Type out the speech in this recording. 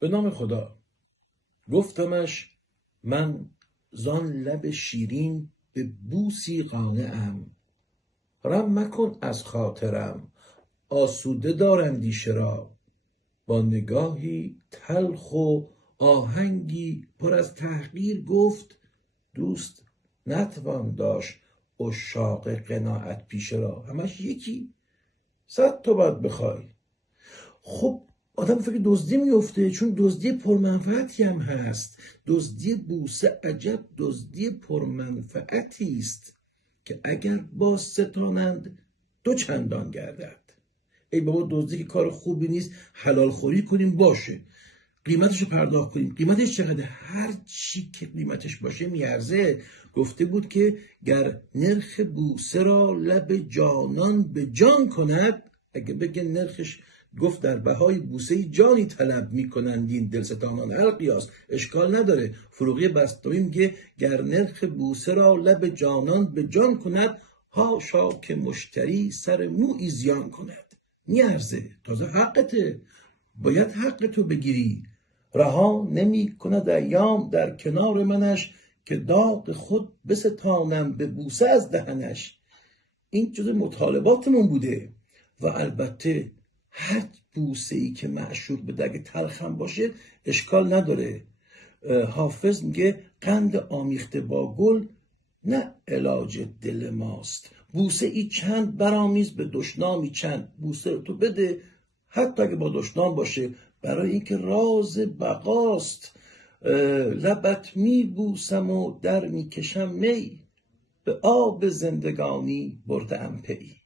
به نام خدا. گفتمش من زان لب شیرین به بوسی قانعم. رم مکن از خاطرم آسوده دار اندیشه را. با نگاهی تلخ و آهنگی پر از تحقیر گفت دوست نتوان داشت عشاق قناعت پیشه را. همش یکی، 100 تا باید بخوای. خب آدم فکر دزدی میفته، چون دزدی پرمنفعتی هم هست. دزدی بوسه عجب دزدی پرمنفعتی است که اگر باز ستانند 2 چندان گردد. ای بابا دزدی که کار خوبی نیست، حلال خوری کنیم باشه، قیمتشو پرداخت کنیم. قیمتش چقدر؟ هر چی که قیمتش باشه میارزه. گفته بود که گر نرخ بوسه را لب جانان به جان کند، اگه بگه نرخش، گفت در بهای بوسه جانی طلب میکنند این دلستانان. القیاس اشکال نداره. فروغی بسطامی میگه گر نرخ بوسه را لب جانان به جان کند، هاشا که مشتری سر مویی زیان کند. میارزه، تازه حقته، باید حقتو بگیری. رها نمی کند ایام در کنار منش، که داغ خود بستانم به بوسه از دهنش. این جز مطالباتمون بوده. و البته هر بوسه‌ای که معشوق بده اگه تلخم باشه اشکال نداره. حافظ میگه قند آمیخته با گل نه علاج دل ماست. بوسه ای چند برآمیز به دشنامی چند. بوسه تو بده حتی اگه با دشنام باشه، برای اینکه راز بقاست. لبت می بوسم و در می کشم می، به آب زندگانی برده ام پی.